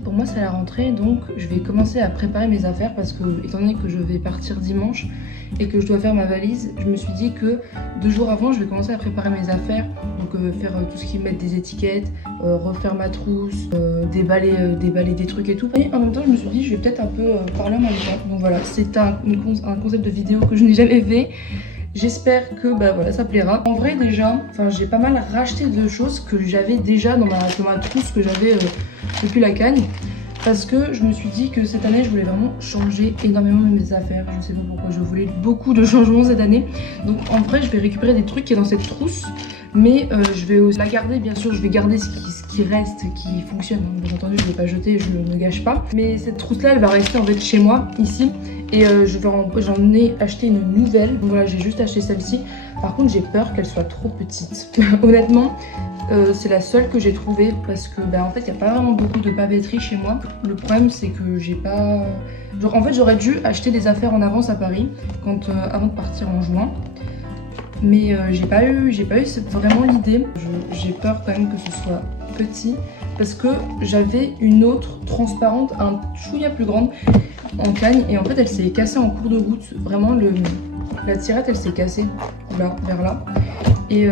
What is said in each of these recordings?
fait pour moi c'est la rentrée, donc je vais commencer à préparer mes affaires parce que étant donné que je vais partir dimanche et que je dois faire ma valise, je me suis dit que 2 jours avant je vais commencer à préparer mes affaires, donc faire tout ce qui est mettre des étiquettes, refaire ma trousse, déballer des trucs et tout. Et en même temps je me suis dit je vais peut-être un peu parler en même temps, donc voilà, c'est un concept de vidéo que je n'ai jamais fait. J'espère que bah voilà, ça plaira. En vrai déjà, j'ai pas mal racheté de choses que j'avais déjà dans ma trousse que j'avais depuis la cagne. Parce que je me suis dit que cette année je voulais vraiment changer énormément mes affaires. Je sais pas pourquoi, je voulais beaucoup de changements cette année. Donc en vrai je vais récupérer des trucs qui est dans cette trousse. Mais je vais aussi la garder, bien sûr, je vais garder ce qui reste, qui fonctionne. Bien entendu, je ne vais pas jeter, je ne gâche pas. Mais cette trousse-là, elle va rester en fait chez moi, ici. Et j'en ai acheté une nouvelle. Donc voilà, j'ai juste acheté celle-ci. Par contre, j'ai peur qu'elle soit trop petite. Honnêtement, c'est la seule que j'ai trouvée parce que, en fait, il n'y a pas vraiment beaucoup de papeterie chez moi. Le problème, c'est que j'ai pas... en fait, j'aurais dû acheter des affaires en avance à Paris avant de partir en juin. Mais j'ai pas eu vraiment l'idée. J'ai peur quand même que ce soit petit parce que j'avais une autre transparente, un chouïa plus grande en cagne et en fait elle s'est cassée en cours de route. Vraiment la tirette elle s'est cassée là, vers là. Et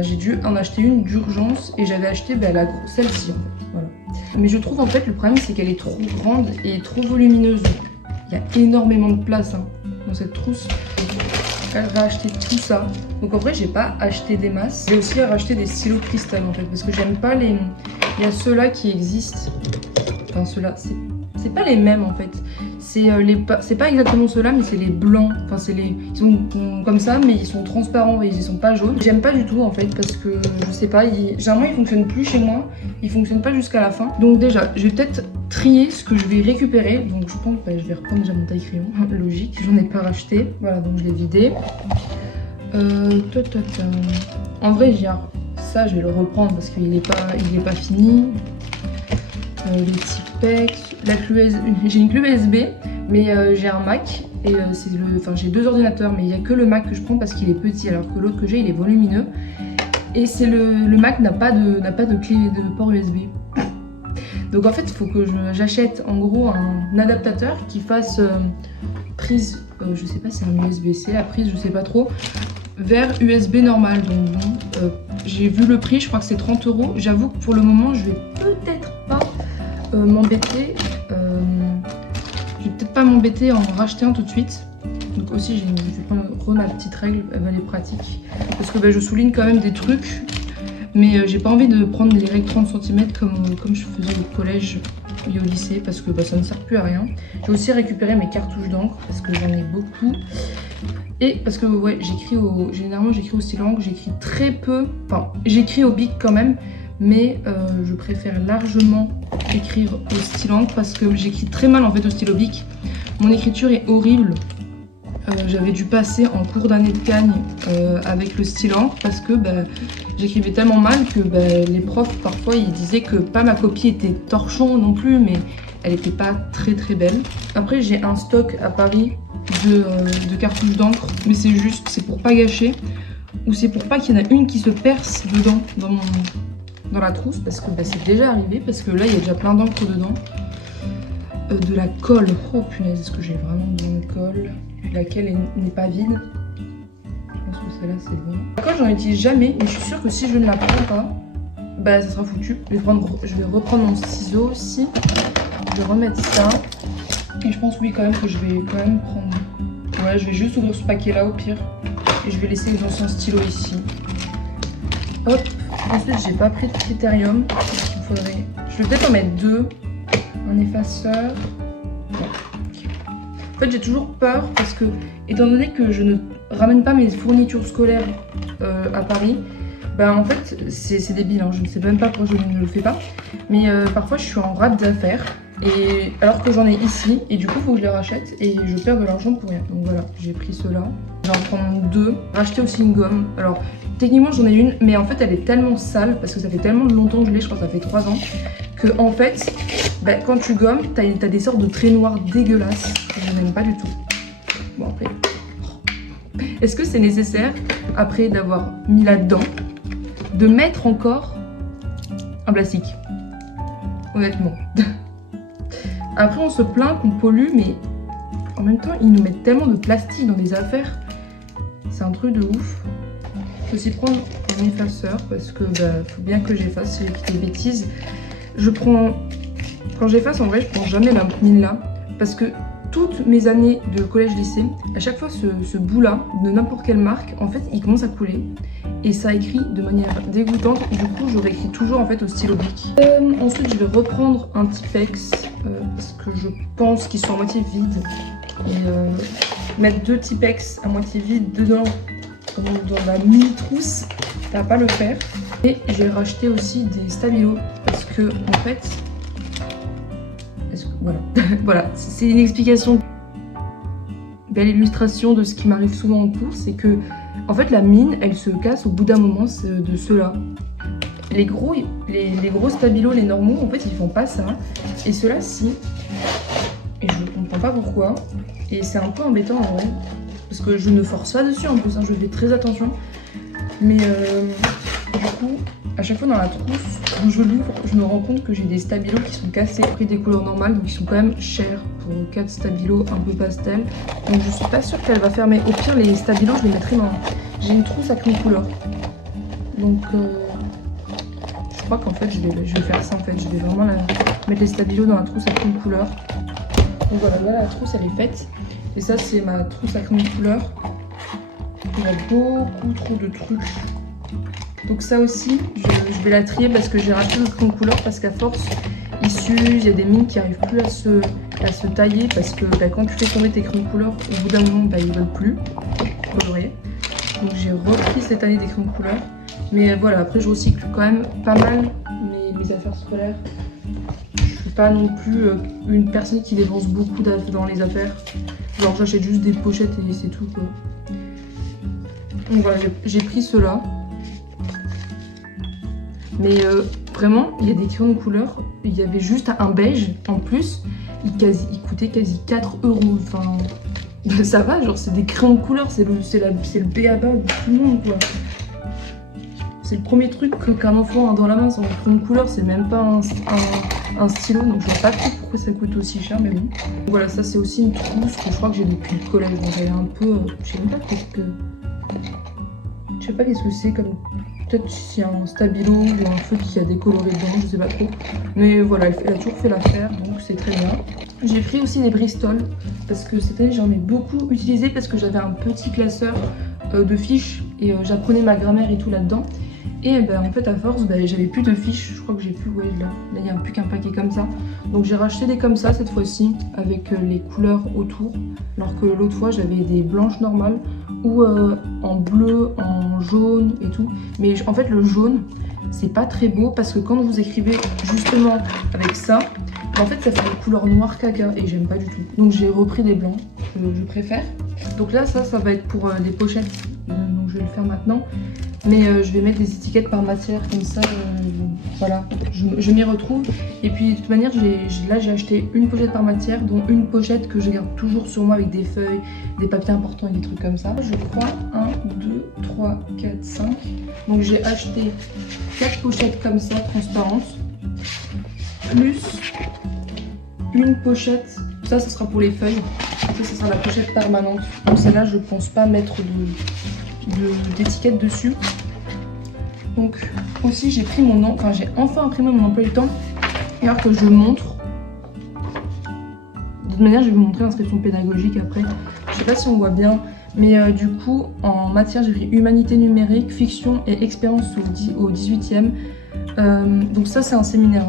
j'ai dû en acheter une d'urgence et j'avais acheté celle-ci en fait. Voilà. Mais je trouve en fait le problème c'est qu'elle est trop grande et trop volumineuse. Il y a énormément de place dans cette trousse. Elle va acheter tout ça. Donc en vrai j'ai pas acheté des masses. J'ai aussi racheté des stylos cristal en fait parce que j'aime pas les... Il y a ceux-là qui existent. Enfin ceux-là, c'est pas les mêmes en fait. C'est pas exactement ceux-là mais c'est les blancs. Enfin ils sont comme ça mais ils sont transparents et ils sont pas jaunes. J'aime pas du tout en fait parce que je sais pas, généralement ils fonctionnent plus chez moi. Ils fonctionnent pas jusqu'à la fin. Donc déjà je vais peut-être trier ce que je vais récupérer. Donc je pense que je vais reprendre déjà mon taille crayon. Logique, j'en ai pas racheté. Voilà donc je l'ai vidé. En vrai ça je vais le reprendre parce qu'il est pas fini. Les Tipex, j'ai une clé USB mais j'ai un Mac et j'ai 2 ordinateurs mais il n'y a que le Mac que je prends parce qu'il est petit alors que l'autre que j'ai il est volumineux et c'est le Mac n'a pas de clé de port USB. Donc en fait il faut que j'achète en gros un adaptateur qui fasse prise, je sais pas si c'est un USB-C la prise, je sais pas trop, vers USB normal. Donc bon, j'ai vu le prix, je crois que c'est 30 €. J'avoue que pour le moment je vais peut-être pas m'embêter. Je vais peut-être pas m'embêter à en racheter un tout de suite. Donc aussi je vais prendre ma petite règle, elle va être pratique. Parce que je souligne quand même des trucs. Mais j'ai pas envie de prendre des règles 30 cm comme je faisais au collège et au lycée parce que ça ne sert plus à rien. J'ai aussi récupéré mes cartouches d'encre parce que j'en ai beaucoup. Et parce que ouais, généralement j'écris au stylo encre, j'écris très peu. Enfin, j'écris au bic quand même, mais je préfère largement écrire au stylo encre parce que j'écris très mal en fait au stylo bic. Mon écriture est horrible. J'avais dû passer en cours d'année de cagne avec le stylo encre parce que j'écrivais tellement mal que les profs parfois ils disaient que pas ma copie était torchon non plus mais elle était pas très très belle. Après j'ai un stock à Paris de cartouches d'encre mais c'est pour pas gâcher ou c'est pour pas qu'il y en a une qui se perce dedans dans la trousse parce que c'est déjà arrivé parce que là il y a déjà plein d'encre dedans. De la colle, oh punaise, est-ce que j'ai vraiment besoin de colle? Laquelle n'est pas vide. Je pense que celle-là c'est bon. La colle j'en utilise jamais mais je suis sûre que si je ne la prends pas, ça sera foutu. Je vais reprendre mon ciseau aussi. Je vais remettre ça. Et je pense oui quand même que je vais quand même prendre... Ouais, je vais juste ouvrir ce paquet là au pire. Et je vais laisser les anciens stylos ici. Hop. Ensuite j'ai pas pris de critérium. Il faudrait... Je vais peut-être en mettre 2. Un effaceur. Bon. En fait j'ai toujours peur parce que étant donné que je ne ramène pas mes fournitures scolaires à Paris, en fait c'est débile, je ne sais même pas pourquoi je ne le fais pas, mais parfois je suis en rate d'affaires et alors que j'en ai ici et du coup il faut que je les rachète et je perds de l'argent pour rien. Donc voilà, j'ai pris ceux-là, je vais en prendre 2, racheter aussi une gomme. Alors techniquement j'en ai une mais en fait elle est tellement sale parce que ça fait tellement longtemps que je l'ai, je crois que ça fait 3 ans que en fait quand tu gommes t'as des sortes de traits noirs dégueulasses que je n'aime pas du tout. Bon après, est-ce que c'est nécessaire après d'avoir mis là-dedans de mettre encore un plastique? Honnêtement. Après on se plaint qu'on pollue, mais en même temps ils nous mettent tellement de plastique dans des affaires. C'est un truc de ouf. Je vais aussi prendre un effaceur parce que faut bien que j'efface si j'ai fait des bêtises. Quand j'efface en vrai je prends jamais la mine là parce que toutes mes années de collège-lycée, à chaque fois ce bout là de n'importe quelle marque, en fait il commence à couler et ça écrit de manière dégoûtante et du coup je réécris toujours en fait au stylo bic. Ensuite je vais reprendre un Tipex parce que je pense qu'ils sont à moitié vides et mettre 2 Tipex à moitié vides dedans dans la mini trousse, ça va pas le faire. Et j'ai racheté aussi des stabilos parce que en fait, voilà, voilà, c'est une explication, belle illustration de ce qui m'arrive souvent en cours, c'est que en fait la mine elle se casse au bout d'un moment de ceux-là. Les gros stabilos, les normaux, en fait ils font pas ça et ceux-là si. Et je comprends pas pourquoi. Et c'est un peu embêtant en vrai. Parce que je ne force pas dessus en plus, hein, je fais très attention. Mais du coup, à chaque fois dans la trousse, quand je l'ouvre, je me rends compte que j'ai des stabilos qui sont cassés. Pris des couleurs normales, donc ils sont quand même chers pour 4 stabilos un peu pastel. Donc je suis pas sûre qu'elle va faire, mais au pire les stabilos je les mettrai dans... J'ai une trousse à crème couleur. Donc je crois qu'en fait je vais faire ça en fait. Je vais vraiment mettre les stabilos dans la trousse à crème couleur. Donc voilà, là la trousse elle est faite. Et ça c'est ma trousse à crème couleur. Il y a beaucoup trop de trucs. Donc ça aussi, je vais la trier parce que j'ai racheté le crème couleur parce qu'à force, il s'use, il y a des mines qui n'arrivent plus à se tailler parce que quand tu fais tomber tes crèmes couleur, au bout d'un moment, ils ne veulent plus colorer. Donc j'ai repris cette année des crèmes couleur. Mais voilà, après je recycle quand même pas mal mes affaires scolaires. Je suis pas non plus une personne qui dépense beaucoup dans les affaires. Genre j'achète juste des pochettes et c'est tout quoi. Donc voilà, j'ai pris ceux-là. Mais vraiment, il y a des crayons de couleur. Il y avait juste un beige en plus. Il coûtait quasi 4 €. Enfin, ça va, genre c'est des crayons de couleur. C'est le b.a.-ba de tout le monde quoi. C'est le premier truc qu'un enfant a dans la main, c'est un crayon de couleur. C'est même pas un stylo. Donc je vois pas trop pourquoi ça coûte aussi cher, mais bon. Donc voilà, ça c'est aussi une trousse que je crois que j'ai depuis le collège. Donc elle est un peu... je sais même pas qu'est-ce que... Je sais pas qu'est-ce que c'est comme... Peut-être s'il y a un stabilo ou un feu qui a décoloré dedans, je sais pas trop. Mais voilà, elle a toujours fait l'affaire, donc c'est très bien. J'ai pris aussi des Bristol, parce que cette année j'en ai beaucoup utilisé parce que j'avais un petit classeur de fiches et j'apprenais ma grammaire et tout là-dedans. Et en fait à force, j'avais plus de fiches, je crois que j'ai plus, ouais, là il n'y a plus qu'un paquet comme ça. Donc j'ai racheté des comme ça cette fois-ci, avec les couleurs autour, alors que l'autre fois j'avais des blanches normales, ou en bleu, en jaune et tout. Mais en fait le jaune, c'est pas très beau, parce que quand vous écrivez justement avec ça, en fait ça fait une couleur noire caca, et j'aime pas du tout. Donc j'ai repris des blancs, je préfère. Donc là ça va être pour les pochettes, donc je vais le faire maintenant. Mais je vais mettre des étiquettes par matière comme ça, voilà, je m'y retrouve. Et puis de toute manière, là j'ai acheté une pochette par matière, dont une pochette que je garde toujours sur moi avec des feuilles, des papiers importants et des trucs comme ça. Je crois 1, 2, 3, 4, 5. Donc j'ai acheté 4 pochettes comme ça, transparentes, plus une pochette, ça sera pour les feuilles, ça sera la pochette permanente. Donc celle-là je pense pas mettre d'étiquette dessus. Donc aussi j'ai pris mon nom, enfin j'ai enfin imprimé mon emploi du temps, et alors que je montre, de toute manière je vais vous montrer l'inscription pédagogique après, je sais pas si on voit bien, mais du coup en matière j'ai pris humanité numérique, fiction et expérience au 18e. Donc ça c'est un séminaire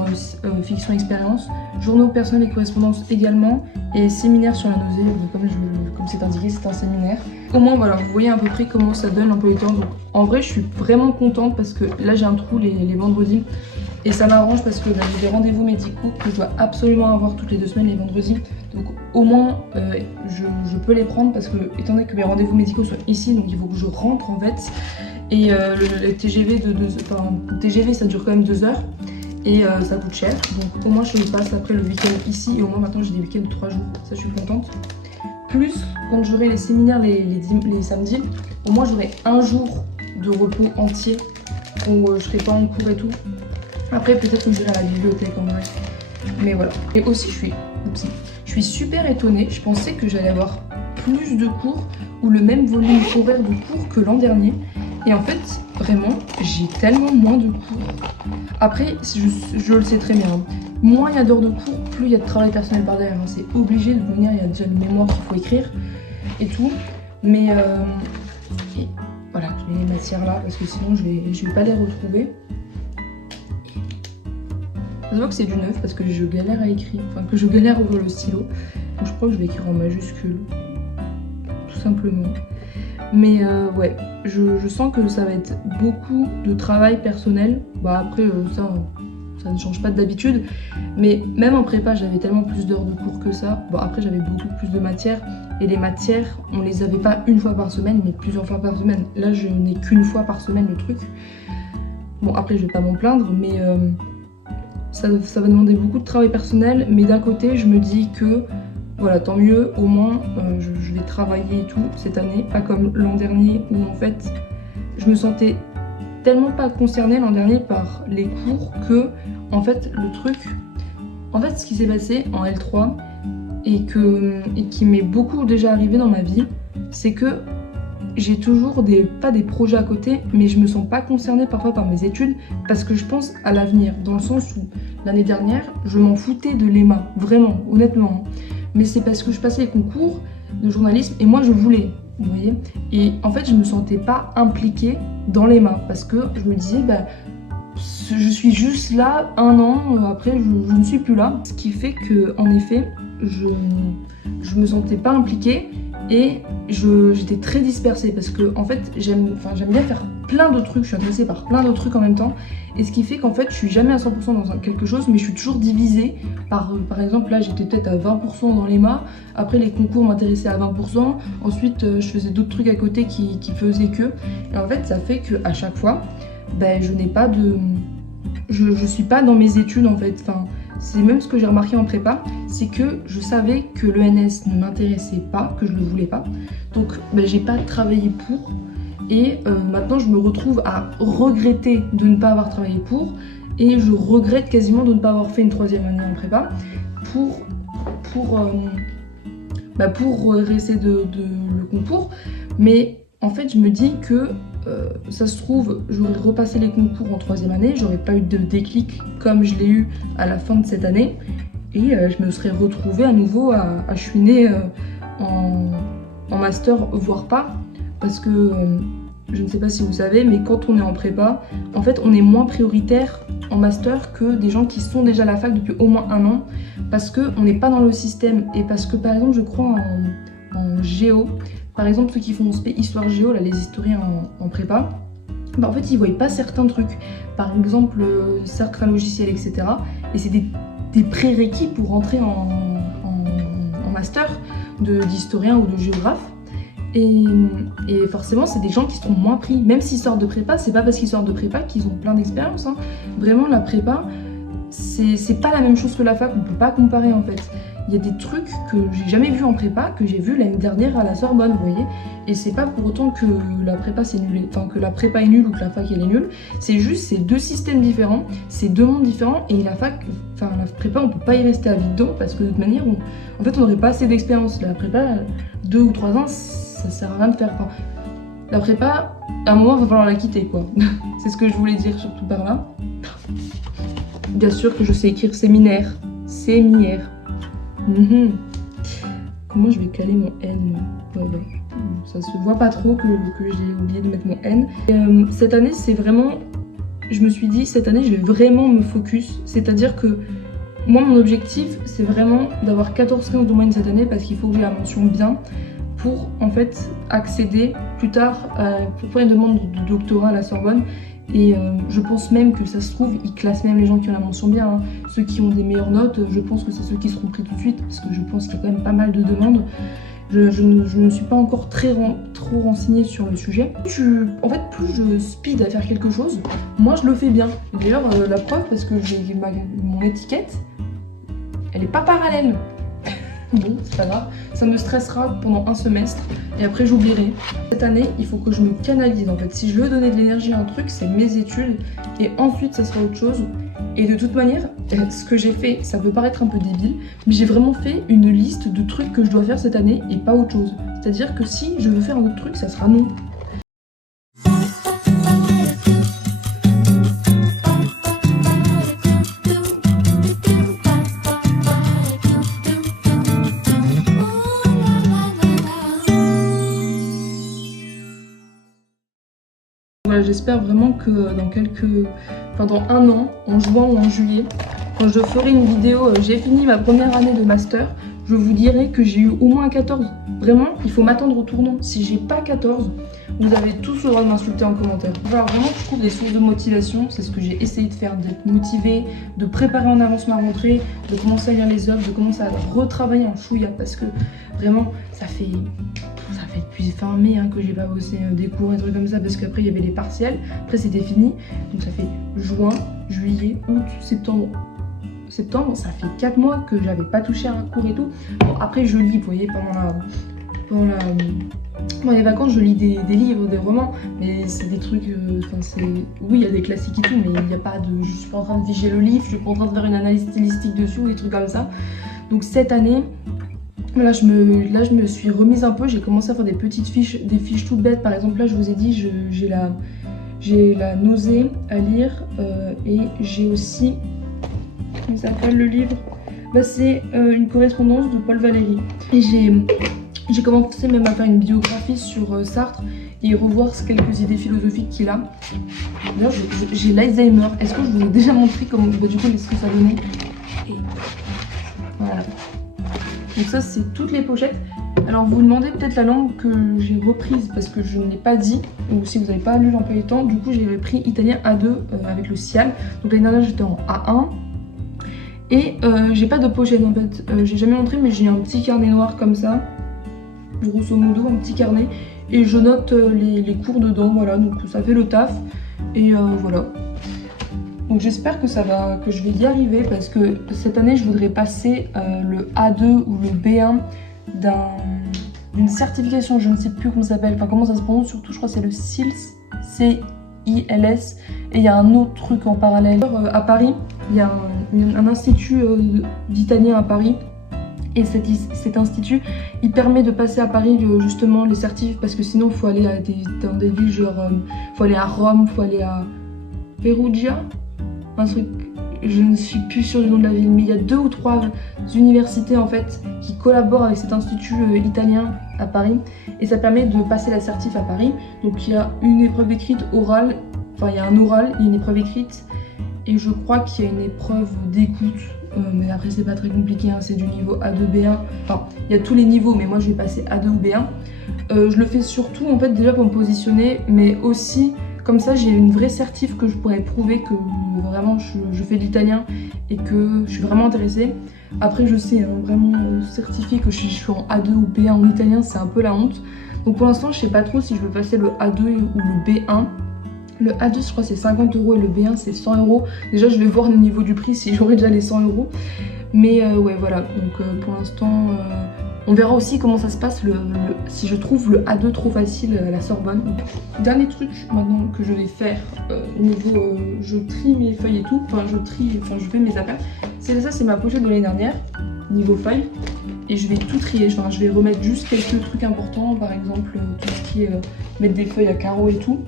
fiction expérience, journaux personnels et correspondance également, et séminaire sur la nausée, comme c'est indiqué, c'est un séminaire. Au moins voilà, vous voyez à peu près comment ça donne l'emploi du temps. Donc en vrai je suis vraiment contente parce que là j'ai un trou les vendredis, et ça m'arrange parce que j'ai des rendez-vous médicaux que je dois absolument avoir toutes les 2 semaines les vendredis. Donc au moins je peux les prendre, parce que étant donné que mes rendez-vous médicaux sont ici, donc il faut que je rentre en fait. Et le TGV TGV ça dure quand même 2 heures et ça coûte cher. Donc au moins je le passe après le week-end ici, et au moins maintenant j'ai des week-ends de 3 jours, ça je suis contente. Plus quand j'aurai les séminaires les samedis, au moins j'aurai un jour de repos entier où je serai pas en cours et tout. Après peut-être que j'irai à la bibliothèque en vrai. Mais voilà. Et aussi je suis Oupsie. Je suis super étonnée, je pensais que j'allais avoir plus de cours ou le même volume horaire de cours que l'an dernier. Et en fait, vraiment, j'ai tellement moins de cours. Après, je le sais très bien, hein. Moins il y a d'heures de cours, plus il y a de travail personnel par derrière, hein. C'est obligé de venir, il y a déjà le mémoire qu'il faut écrire et tout. Mais et voilà, je mets les matières là parce que sinon je vais pas les retrouver. Ça se voit que c'est du neuf parce que je galère à écrire, enfin que je galère à ouvrir le stylo. Donc je crois que je vais écrire en majuscule, tout simplement. Mais ouais, je sens que ça va être beaucoup de travail personnel. Bah après ça ne change pas d'habitude. Mais même en prépa, j'avais tellement plus d'heures de cours que ça. Bon après j'avais beaucoup plus de matières. Et les matières, on les avait pas une fois par semaine, mais plusieurs fois par semaine. Là je n'ai qu'une fois par semaine le truc. Bon après je vais pas m'en plaindre, mais ça va demander beaucoup de travail personnel. Mais d'un côté je me dis que voilà, tant mieux, au moins je vais travailler et tout cette année, pas comme l'an dernier où en fait je me sentais tellement pas concernée l'an dernier par les cours que en fait ce qui s'est passé en L3 et qui m'est beaucoup déjà arrivé dans ma vie, c'est que j'ai toujours pas des projets à côté, mais je me sens pas concernée parfois par mes études parce que je pense à l'avenir, dans le sens où l'année dernière je m'en foutais de l'EMA, vraiment, honnêtement. Mais c'est parce que je passais les concours de journalisme et moi je voulais, vous voyez. Et en fait je me sentais pas impliquée dans l'EMA parce que je me disais bah je suis juste là un an, après je ne suis plus là. Ce qui fait que en effet je me sentais pas impliquée et j'étais très dispersée parce que en fait j'aime bien faire plein de trucs, je suis intéressée par plein de trucs en même temps. Et ce qui fait qu'en fait je suis jamais à 100% dans quelque chose, mais je suis toujours divisée par exemple là j'étais peut-être à 20% dans l'EMA, après les concours m'intéressaient à 20%, ensuite je faisais d'autres trucs à côté qui faisaient que, et en fait ça fait qu'à chaque fois ben, je suis pas dans mes études en fait, enfin c'est même ce que j'ai remarqué en prépa, c'est que je savais que l'ENS ne m'intéressait pas, que je le voulais pas, donc ben, j'ai pas travaillé pour. Et maintenant je me retrouve à regretter de ne pas avoir travaillé pour, et je regrette quasiment de ne pas avoir fait une 3e année en prépa pour rester de le concours. Mais en fait je me dis que ça se trouve j'aurais repassé les concours en 3e année, j'aurais pas eu de déclic comme je l'ai eu à la fin de cette année, et je me serais retrouvée à nouveau à chouiner en master, voire pas. Parce que je ne sais pas si vous savez, mais quand on est en prépa, en fait on est moins prioritaire en master que des gens qui sont déjà à la fac depuis au moins 1 an, parce qu'on n'est pas dans le système, et parce que par exemple je crois en géo, par exemple ceux qui font spé histoire géo, là, les historiens en prépa, bah en fait ils voient pas certains trucs, par exemple certains logiciels etc. Et c'est des prérequis pour rentrer en master d'historien ou de géographe. Et forcément c'est des gens qui seront moins pris, même s'ils sortent de prépa, c'est pas parce qu'ils sortent de prépa qu'ils ont plein d'expérience, hein. Vraiment la prépa c'est pas la même chose que la fac, on peut pas comparer en fait. Il y a des trucs que j'ai jamais vu en prépa, que j'ai vu l'année dernière à la Sorbonne, vous voyez. Et c'est pas pour autant que la prépa c'est nul, enfin que la prépa est nulle ou que la fac elle est nulle, c'est juste c'est 2 systèmes différents, c'est 2 mondes différents, et la fac, enfin la prépa on peut pas y rester à vie dedans parce que de toute manière en fait on n'aurait pas assez d'expérience. La prépa 2 ou 3 ans ça sert à rien de faire. Enfin, la prépa, à un moment, il va falloir la quitter, quoi. C'est ce que je voulais dire, surtout par là. Bien sûr que je sais écrire séminaire. Séminaire. Comment je vais caler mon N? Ouais. Ça se voit pas trop que j'ai oublié de mettre mon N. Et, cette année, c'est vraiment... Je me suis dit, cette année, je vais vraiment me focus. C'est-à-dire que moi, mon objectif, c'est vraiment d'avoir 14-15 de moyenne cette année parce qu'il faut que j'ai la mention bien pour en fait accéder plus tard pour faire une demande de doctorat à la Sorbonne. Et je pense même que ça se trouve, ils classent même les gens qui ont la mention bien, hein. Ceux qui ont des meilleures notes, je pense que c'est ceux qui seront pris tout de suite, parce que je pense qu'il y a quand même pas mal de demandes. Je ne suis pas encore trop renseignée sur le sujet. En fait, plus je speed à faire quelque chose, moi je le fais bien. D'ailleurs, la preuve, parce que j'ai mon étiquette, elle est pas parallèle. Bon, c'est pas grave, ça me stressera pendant un semestre et après j'oublierai. Cette année, il faut que je me canalise en fait. Si je veux donner de l'énergie à un truc, c'est mes études et ensuite ça sera autre chose. Et de toute manière, ce que j'ai fait, ça peut paraître un peu débile, mais j'ai vraiment fait une liste de trucs que je dois faire cette année et pas autre chose. C'est-à-dire que si je veux faire un autre truc, ça sera non. Voilà, j'espère vraiment que dans un an, en juin ou en juillet, quand je ferai une vidéo, j'ai fini ma première année de master, je vous dirai que j'ai eu au moins 14. Vraiment, il faut m'attendre au tournant. Si j'ai pas 14, vous avez tous le droit de m'insulter en commentaire. Voilà, vraiment, je trouve des sources de motivation. C'est ce que j'ai essayé de faire, d'être motivée, de préparer en avance ma rentrée, de commencer à lire les œuvres, de commencer à retravailler en chouïa. Parce que vraiment, ça fait depuis fin mai que j'ai pas bossé des cours et trucs comme ça. Parce qu'après, il y avait les partiels. Après, c'était fini. Donc ça fait juin, juillet, août, septembre, ça fait 4 mois que j'avais pas touché à un cours et tout. Bon, après je lis, vous voyez, pendant les vacances, je lis des livres, des romans, mais c'est des trucs, oui, il y a des classiques et tout, mais il n'y a pas de, je suis pas en train de figer le livre, je suis pas en train de faire une analyse stylistique dessus ou des trucs comme ça. Donc cette année, là je me suis remise un peu, j'ai commencé à faire des petites fiches, des fiches toutes bêtes. Par exemple là, je vous ai dit, j'ai la nausée à lire et j'ai aussi, comment ça s'appelle le livre, c'est une correspondance de Paul Valéry. Et j'ai commencé même à faire une biographie sur Sartre et revoir quelques idées philosophiques qu'il a. D'ailleurs, j'ai l'Alzheimer. Est-ce que je vous ai déjà montré comment, du coup, ce que ça donnait? Et voilà. Donc ça, c'est toutes les pochettes. Alors, vous vous demandez peut-être la langue que j'ai reprise parce que je ne l'ai pas dit, ou si vous n'avez pas lu l'emploi du temps. Du coup, j'ai repris italien A2 avec le Cial. Donc l'année dernière, j'étais en A1. Et j'ai pas de pochette en fait, j'ai jamais montré, mais j'ai un petit carnet noir comme ça, grosso modo un petit carnet, et je note les cours dedans, voilà, donc ça fait le taf, et voilà. Donc j'espère que je vais y arriver, parce que cette année je voudrais passer le A2 ou le B1 d'une certification, je ne sais plus comment ça s'appelle, enfin comment ça se prononce, surtout je crois que c'est le CILS, C-I-L-S, et il y a un autre truc en parallèle. À Paris, il y a un institut d'italien à Paris, et cet institut, il permet de passer à Paris justement les certifs, parce que sinon il faut aller dans des villes genre, faut aller à Rome, faut aller à Perugia, un truc, je ne suis plus sûre du nom de la ville, mais il y a 2 ou 3 universités en fait qui collaborent avec cet institut italien à Paris, et ça permet de passer la certif à Paris. Donc il y a une épreuve écrite, orale, enfin il y a un oral, il y a une épreuve écrite, et je crois qu'il y a une épreuve d'écoute, mais après c'est pas très compliqué, c'est du niveau A2, B1, enfin il y a tous les niveaux, mais moi je vais passer A2 ou B1. Je le fais surtout en fait déjà pour me positionner, mais aussi comme ça j'ai une vraie certif que je pourrais prouver que vraiment je fais de l'italien et que je suis vraiment intéressée. Après je sais vraiment certifier que je suis en A2 ou B1 en italien, c'est un peu la honte. Donc pour l'instant je sais pas trop si je veux passer le A2 ou le B1. Le A2 je crois c'est 50 € et le B1 c'est 100 €. Déjà je vais voir le niveau du prix si j'aurai déjà les 100 €. Mais ouais voilà, donc pour l'instant on verra aussi comment ça se passe si je trouve le A2 trop facile à la Sorbonne. Dernier truc maintenant que je vais faire niveau je trie mes feuilles et tout, je fais mes affaires. Ça c'est ma pochette de l'année dernière, niveau feuilles. Et je vais tout trier, je vais remettre juste quelques trucs importants, par exemple tout ce qui est mettre des feuilles à carreaux et tout.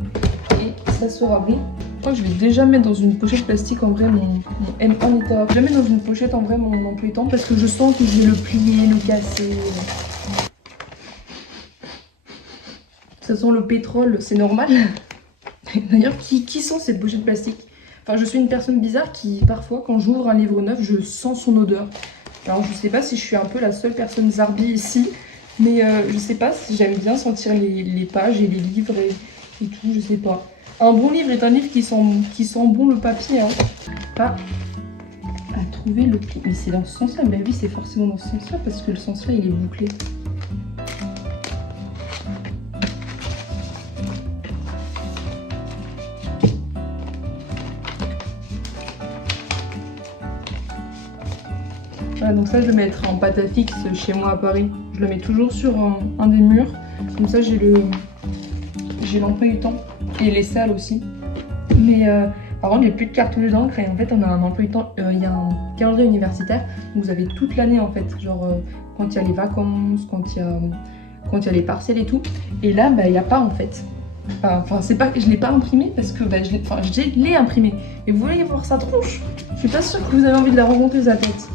Et ça sera bon. Je crois que je vais déjà mettre dans une pochette plastique en vrai mon M1 état. Je vais mettre dans une pochette en vrai mon emploi du temps parce que je sens que je vais le plier, le casser. Ça sent le pétrole, c'est normal. D'ailleurs, qui sent cette pochette plastique? Enfin, je suis une personne bizarre qui, parfois, quand j'ouvre un livre neuf, je sens son odeur. Alors, je sais pas si je suis un peu la seule personne zarbi ici, mais je sais pas si j'aime bien sentir les pages et les livres et tout, je sais pas. Un bon livre est un livre qui sent bon le papier. Pas à trouver le pli. Mais c'est dans ce sens-là. Ben oui, c'est forcément dans ce sens-là parce que le sens-là, il est bouclé. Voilà, donc ça, je le mettrai en pâte à fixe chez moi à Paris. Je le mets toujours sur un des murs. Comme ça, j'ai l'emploi du temps. Et les salles aussi. Mais Par contre, j'ai plus de cartouches d'encre et en fait, on a un emploi du temps, il y a un calendrier universitaire où vous avez toute l'année en fait, genre quand il y a les vacances, quand il y a les partiels et tout. Et là, il n'y a pas en fait. Enfin, c'est pas, je l'ai pas imprimé parce que je l'ai imprimé. Et vous voulez voir sa tronche? Je suis pas sûre que vous avez envie de la rencontrer sa tête.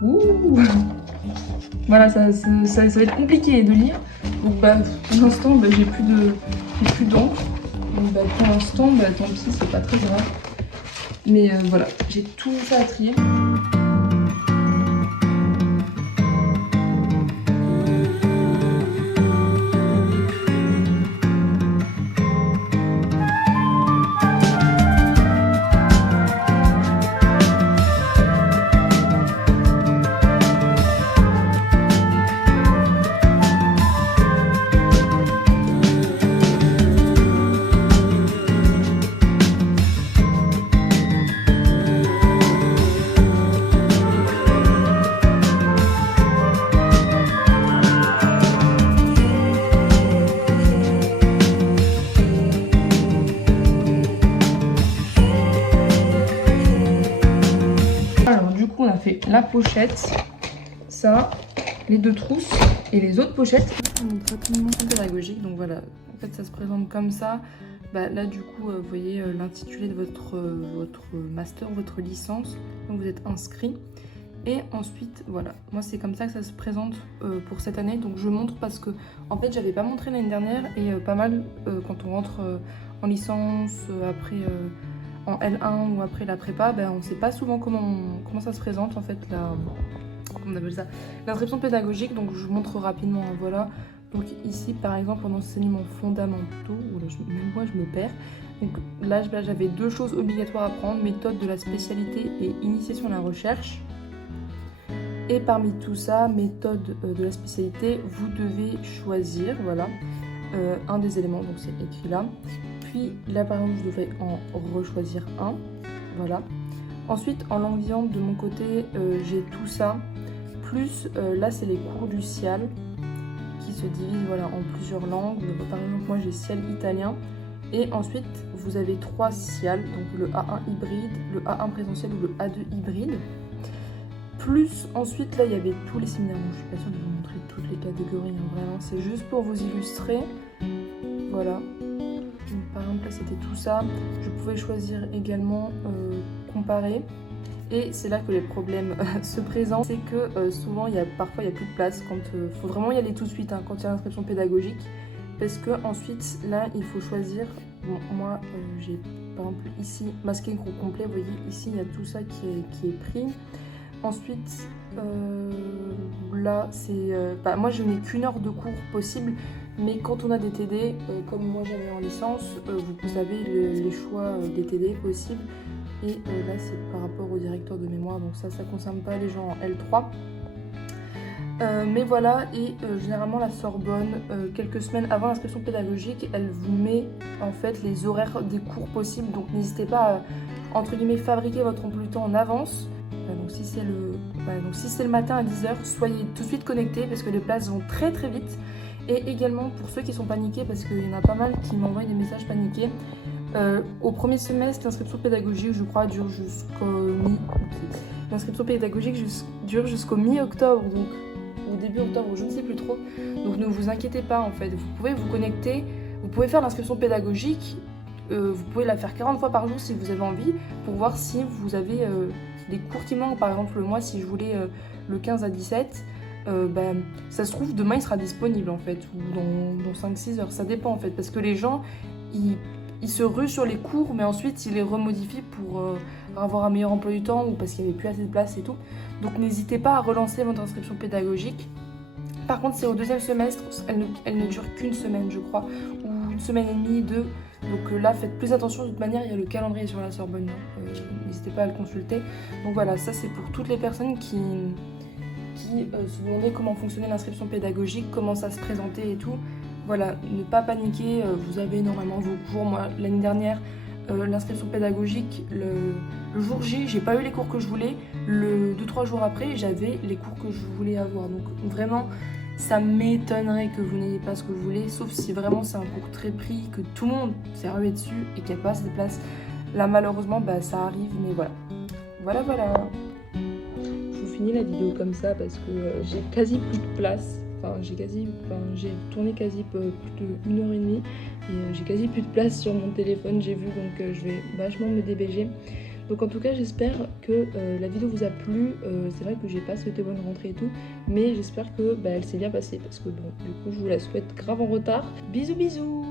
Ouh. Voilà, ça va être compliqué de lire. Donc pour l'instant, j'ai plus d'encre. Donc pour l'instant, tant pis, c'est pas très grave. Mais voilà, j'ai tout ça à trier. On a fait la pochette, ça, les 2 trousses et les autres pochettes. Je vous montre rapidement le pédagogique. Donc voilà, en fait ça se présente comme ça. Là du coup vous voyez l'intitulé de votre master, votre licence. Donc vous êtes inscrit. Et ensuite voilà, moi c'est comme ça que ça se présente pour cette année. Donc je montre parce que en fait j'avais pas montré l'année dernière et pas mal quand on rentre en licence après en L1 ou après la prépa, on ne sait pas souvent comment ça se présente en fait, comment on appelle ça, l'inscription pédagogique. Donc je vous montre rapidement, voilà. Donc ici par exemple en enseignement fondamentaux, même moi je me perds. Donc là j'avais 2 choses obligatoires à prendre, méthode de la spécialité et initiation à la recherche. Et parmi tout ça, méthode de la spécialité, vous devez choisir, voilà, un des éléments, donc c'est écrit là. Puis là par exemple je devrais en rechoisir un, voilà. Ensuite en langue vivante de mon côté j'ai tout ça, plus là c'est les cours du CIAL qui se divisent voilà, en plusieurs langues. Par exemple moi j'ai CIAL italien et ensuite vous avez 3 CIAL, donc le A1 hybride, le A1 présentiel ou le A2 hybride. Plus ensuite là il y avait tous les séminaires, donc je suis pas sûre de vous montrer toutes les catégories, hein, vraiment c'est juste pour vous illustrer, voilà. Donc, par exemple là c'était tout ça, je pouvais choisir également comparer et c'est là que les problèmes se présentent, c'est que souvent parfois il n'y a plus de place quand faut vraiment y aller tout de suite quand il y a l'inscription pédagogique, parce que ensuite là il faut choisir. Bon, moi j'ai par exemple ici masqué gros complet, vous voyez ici il y a tout ça qui est pris. Ensuite là c'est moi je n'ai qu'1 heure de cours possible, mais quand on a des TD comme moi j'avais en licence, vous avez les choix des TD possibles et là c'est par rapport au directeur de mémoire, donc ça concerne pas les gens en L3. Mais voilà, et généralement la Sorbonne, quelques semaines avant l'inscription pédagogique, elle vous met en fait les horaires des cours possibles, donc n'hésitez pas à entre guillemets fabriquer votre emploi du temps en avance. Donc si c'est le matin à 10h, soyez tout de suite connectés parce que les places vont très très vite. Et également pour ceux qui sont paniqués, parce qu'il y en a pas mal qui m'envoient des messages paniqués, au premier semestre, l'inscription pédagogique, je crois, dure jusqu'au mi-octobre, donc au début octobre, je ne sais plus trop. Donc ne vous inquiétez pas en fait, vous pouvez vous connecter, vous pouvez faire l'inscription pédagogique, vous pouvez la faire 40 fois par jour si vous avez envie, pour voir si vous avez des cours qui manquent. Par exemple moi si je voulais le 15 à 17, ça se trouve demain il sera disponible en fait, ou dans 5-6 heures, ça dépend en fait, parce que les gens ils se ruent sur les cours mais ensuite ils les remodifient pour avoir un meilleur emploi du temps ou parce qu'il n'y avait plus assez de place et tout. Donc n'hésitez pas à relancer votre inscription pédagogique. Par contre c'est au 2e semestre, elle ne dure qu'1 semaine je crois, ou 1 semaine et demie, 2. Donc là faites plus attention, de toute manière il y a le calendrier sur la Sorbonne, n'hésitez pas à le consulter. Donc voilà, ça c'est pour toutes les personnes qui se demandaient comment fonctionnait l'inscription pédagogique, comment ça se présentait et tout. Voilà, ne pas paniquer, vous avez normalement vos cours. Moi l'année dernière, l'inscription pédagogique, le jour J, j'ai pas eu les cours que je voulais. 2-3 jours après, j'avais les cours que je voulais avoir. Donc vraiment, Ça m'étonnerait que vous n'ayez pas ce que vous voulez, sauf si vraiment c'est un cours très pris, que tout le monde s'est rué dessus et qu'il n'y a pas assez de place. Là malheureusement ça arrive, mais voilà. Voilà. Je vous finis la vidéo comme ça parce que j'ai quasi plus de place. J'ai tourné quasi plus de 1h30 et j'ai quasi plus de place sur mon téléphone, j'ai vu, donc je vais vachement me débéger. Donc en tout cas j'espère que la vidéo vous a plu. C'est vrai que j'ai pas souhaité bonne rentrée et tout, mais j'espère que elle s'est bien passée parce que bon, du coup je vous la souhaite grave en retard. Bisous bisous.